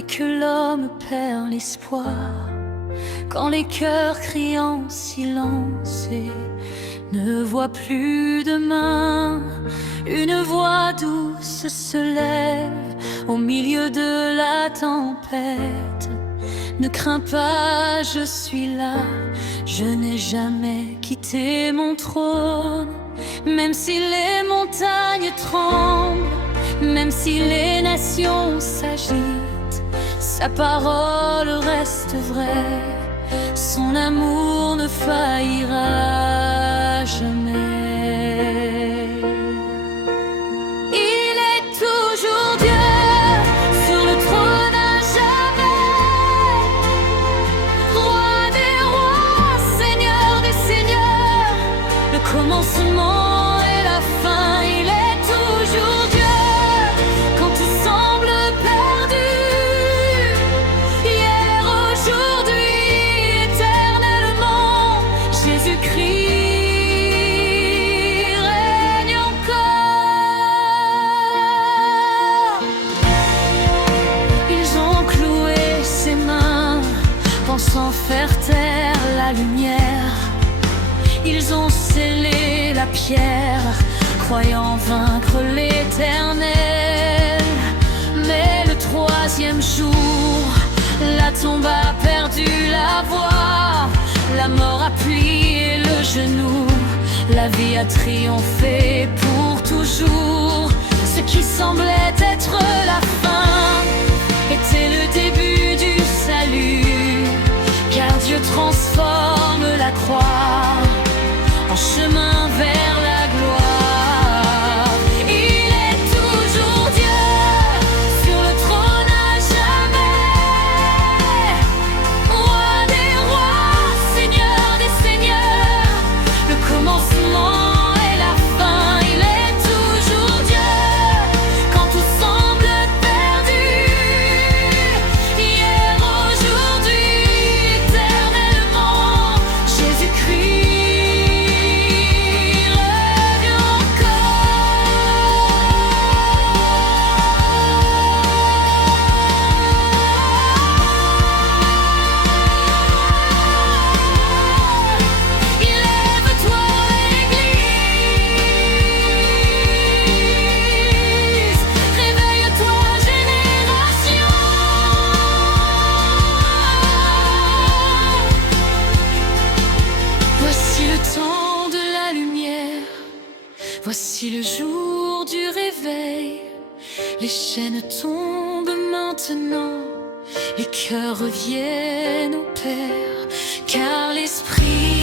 et que l'homme perd l'espoir. Quand les cœurs crient en silence et ne voient plus demain, une voix douce se lève au milieu de la tempête. Ne crains pas, je suis là, je n'ai jamais quitté mon trône. Même si les montagnes tremblent, même si les nations s'agitent, sa parole reste vraie, son amour ne faillira jamais. Il est toujours Dieu, sur le trône à jamais, roi des rois, seigneur des seigneurs, le commencement et la fin. Il est toujours Dieu quand tout semble perdu, hier, aujourd'hui, éternellement. Jésus-Christ règne encore. Ils ont cloué ses mains, pensant faire taire la lumière. Ils ont scellé la pierre, croyant vaincre l'Éternel. Mais le troisième jour, la tombe a perdu la voix, la mort a plié le genou, la vie a triomphé pour toujours. Ce qui semblait être la fin était le début du salut, car Dieu transforme la croix en chemin vers la gloire. Il est toujours Dieu, sur le trône à jamais, roi des rois, seigneur des seigneurs, le commencement et la fin. Il est toujours Dieu quand tout semble perdu, hier, aujourd'hui, éternellement. Jésus-Christ voici le jour du réveil, les chaînes tombent maintenant, les cœurs reviennent au Père, car l'Esprit